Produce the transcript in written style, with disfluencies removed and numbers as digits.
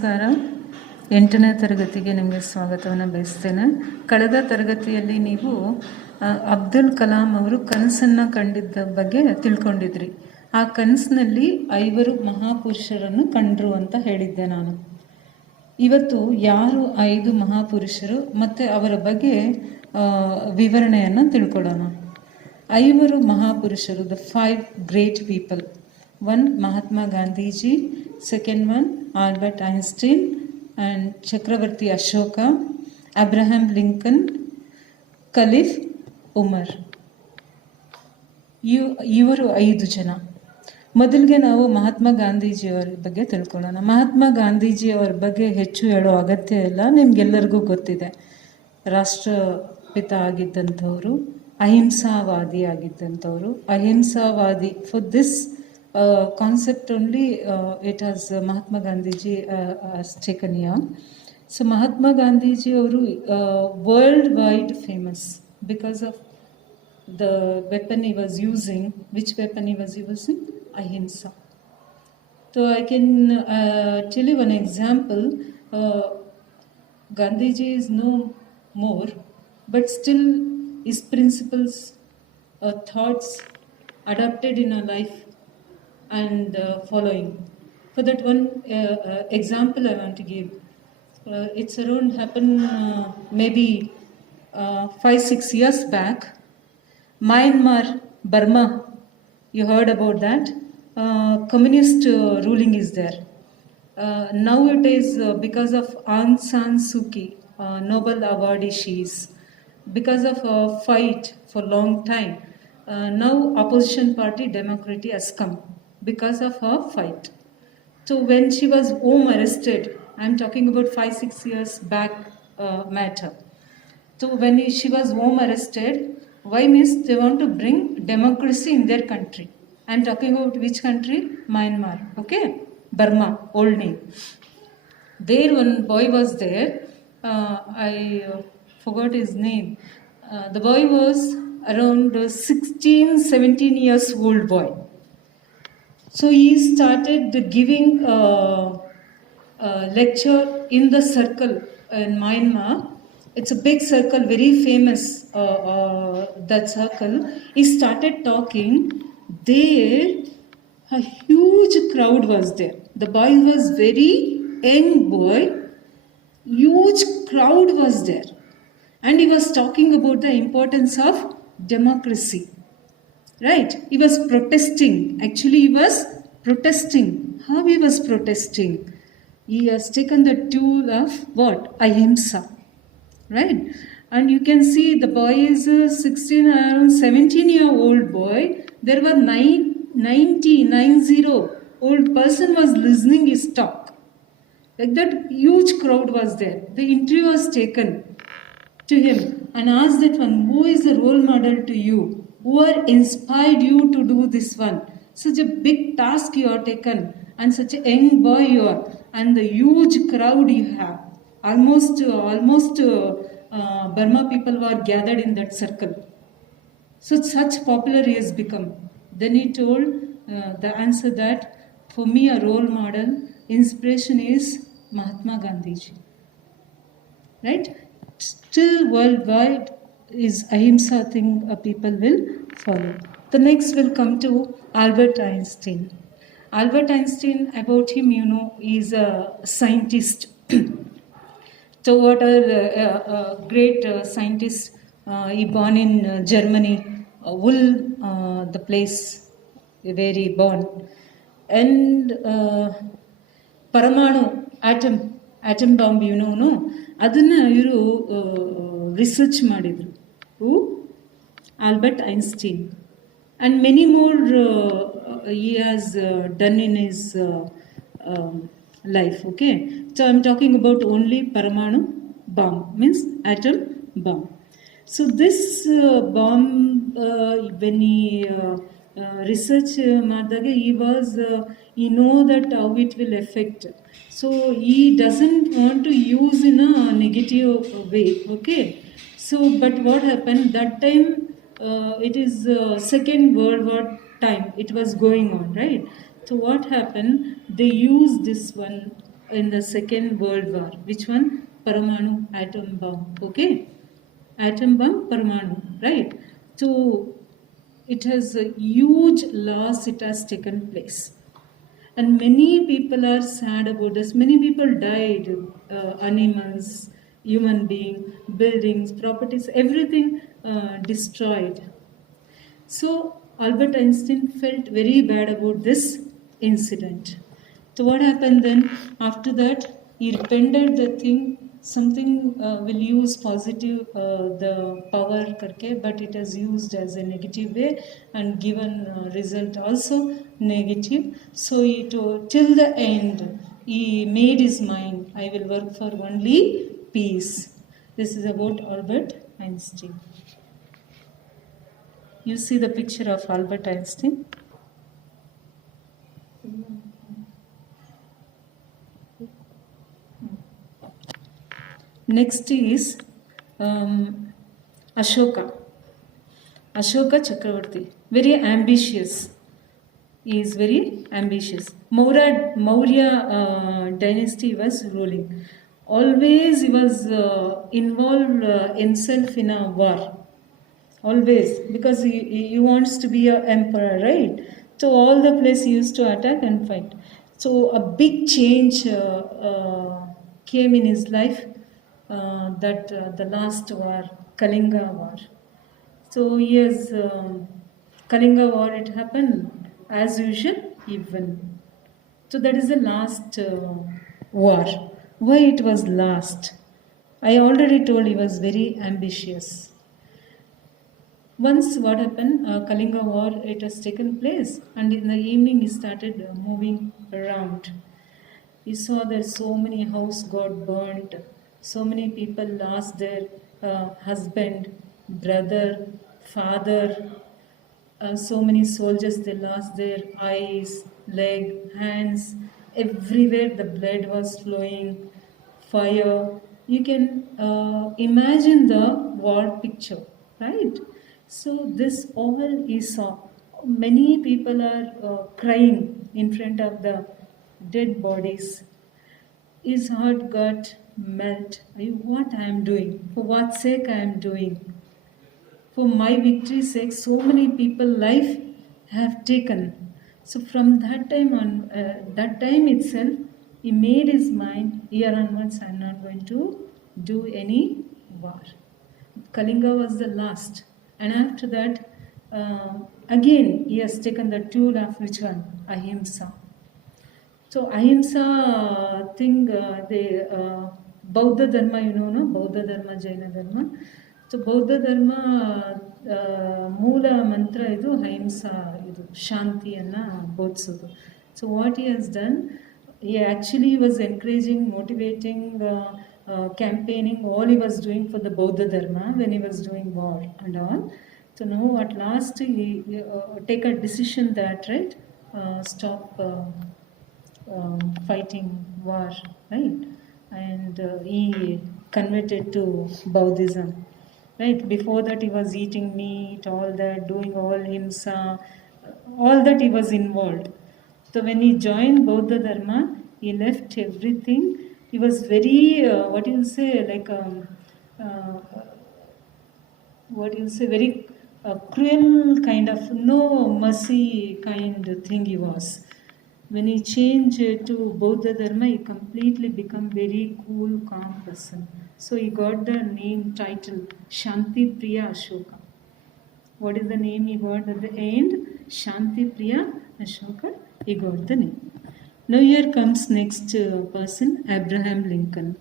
ನಮಸ್ಕಾರ. 8ನೇ ತರಗತಿಗೆ ನಿಮಗೆ ಸ್ವಾಗತವನ್ನು ಬಯಸ್ತೇನೆ. ಕಳೆದ ತರಗತಿಯಲ್ಲಿ ನೀವು ಅಬ್ದುಲ್ ಕಲಾಂ ಅವರು ಕನಸನ್ನು ಕಂಡಿದ್ದ ಬಗ್ಗೆ ತಿಳ್ಕೊಂಡಿದ್ರಿ. ಆ ಕನಸಿನಲ್ಲಿ 5 ಮಹಾಪುರುಷರನ್ನು ಕಂಡ್ರು ಅಂತ ಹೇಳಿದ್ದೆ ನಾನು. ಇವತ್ತು ಯಾರು 5 ಮಹಾಪುರುಷರು ಮತ್ತು ಅವರ ಬಗ್ಗೆ ವಿವರಣೆಯನ್ನು ತಿಳ್ಕೊಳ್ಳೋಣ. 5 ಮಹಾಪುರುಷರು, the 5 great people. 1 Mahatma Gandhiji, second one Albert Einstein and Chakravarti Ashoka, Abraham Lincoln, Khalif Umar. ಇವರು 5 ಜನ. ಮೊದಲಿಗೆ ನಾವು ಮಹಾತ್ಮ ಗಾಂಧೀಜಿಯವರ ಬಗ್ಗೆ ತಿಳ್ಕೊಳ್ಳೋಣ. ಮಹಾತ್ಮ ಗಾಂಧೀಜಿಯವರ ಬಗ್ಗೆ ಹೆಚ್ಚು ಹೇಳೋ ಅಗತ್ಯ ಇಲ್ಲ, ನಿಮ್ಗೆಲ್ಲರಿಗೂ ಗೊತ್ತಿದೆ. ರಾಷ್ಟ್ರಪಿತ ಆಗಿದ್ದಂಥವ್ರು, ಅಹಿಂಸಾವಾದಿ ಆಗಿದ್ದಂಥವ್ರು. ಅಹಿಂಸಾವಾದಿ, for this concept only it has Mahatma Gandhiji has taken here. So Mahatma Gandhiji ಅವರು worldwide famous because of the weapon he was using. Which weapon he was using? Ahimsa. So I can tell you one example. Gandhiji is no more, but still his principles, thoughts adapted in our life and following. For that one example I want to give. It's around happened maybe 5-6 years back. Myanmar, Burma, you heard about that. Communist ruling is there. Now it is because of Aung San Suu Kyi, Nobel awardee she is. Because of a fight for long time, now opposition party Democracy has come. Because of her fight. So when she was home arrested, I'm talking about 5-6 years back matter. So when she was home arrested, why means they want to bring democracy in their country. I'm talking about which country? Myanmar. Okay, Burma, old name. There one boy was there. I forgot his name. The boy was around 16-17 years old boy. So he started giving a lecture in the circle in Myanmar. It's a big circle, very famous, that circle. He started talking. There, a huge crowd was there. The boy was very young boy. Huge crowd was there. And he was talking about the importance of democracy. Right? He was protesting. Actually, he was protesting. How he was protesting? He has taken the tool of what? Ahimsa. Right? And you can see the boy is 17-year-old boy. There were 90 old person was listening his talk. Like that huge crowd was there. The interview was taken to him and asked that one, who is a role model to you? Who are inspired you to do this one? Such a big task you are taken, and such a young boy you are, and the huge crowd you have. Almost Burma people were gathered in that circle. So such popular he has become. Then he told the answer that for me a role model, inspiration is Mahatma Gandhiji. Right? Still worldwide is ahimsa thing people will follow. The next will come to Albert Einstein. Albert Einstein, about him you know, he is a scientist. So what are great scientists? He born in Germany, Ulm, the place where he born. And Paramanu, atom bomb, you know, no? ಅದನ್ನು ಇವರು research ಮಾಡಿದರು. Who? Albert Einstein. And many more he has done in his life. Okay. So I'm talking about only Paramanu bomb, means atom bomb. So this bomb, when he research ಮಾಡಿದಾಗ he know that how it will affect. So he doesn't want to use in a negative way. Okay. So but what happened that time? It is Second World War time. It was going on, right? So what happened? They used this one in the Second World War. Which one? Paramanu atom bomb. Okay, atom bomb, Paramanu, right? So it has a huge loss. It has taken place, and many people are sad about this. Many people died, animals, human being, buildings, properties, everything destroyed. So Albert Einstein felt very bad about this incident. So what happened then? After that, he repented the thing. Something will use positive the power karke, but it is used as a negative way and given result also negative. So he told, till the end he made his mind. I will work for only peace. This is about Albert Einstein. You see the picture of Albert Einstein. Next is Ashoka. Ashoka Chakravarti. Very ambitious. He is very ambitious. Maurya dynasty was ruling. Always he was involved himself in a war. Always, because he wants to be an emperor, right? So all the place he used to attack and fight. So a big change came in his life. The last war, Kalinga War. So he has Kalinga War. It happened as usual. He won. So that is the last war. Why it was last? I already told he was very ambitious. Once what happened, Kalinga War, it has taken place, and in the evening he started moving around. He saw that so many houses got burnt, so many people lost their husband, brother, father, so many soldiers, they lost their eyes, leg, hands, everywhere the blood was flowing, fire. You can imagine the war picture, right? So this all he saw. Many people are crying in front of the dead bodies. His heart got melt. What I am doing? For what sake I am doing? For my victory's sake, so many people life have taken. So from that time on, that time itself, he made his mind, here onwards I am not going to do any war. Kalinga was the last. And after that, again, he has taken the tool of which one? Ahimsa. So Ahimsa thing, the Bauddha Dharma, you know, no? Bauddha Dharma, Jaina Dharma. So Bauddha Dharma ಮೂಲ ಮಂತ್ರ ಇದು ಅಹಿಂಸಾ ಇದು ಶಾಂತಿಯನ್ನು ಬೋಧಿಸೋದು. So what he has done, he actually was encouraging, motivating, campaigning, all he was doing for the Bauddha Dharma when he was doing war and all. So now at last he take a decision that, right, stop fighting war, right, and he converted to Buddhism. Right, before that he was eating meat, all that, doing all himsa, all that he was involved. So when he joined Bauddha Dharma, he left everything. He was very, what you say, like, what you say, very cruel kind of, no mercy kind thing he was. When he changed to Bauddha Dharma, he completely become very cool, calm person. So he got the name, title, Shanti Priya Ashoka. What is the name he got at the end? Shanti Priya Ashoka, he got the name. Now here comes next person, Abraham Lincoln.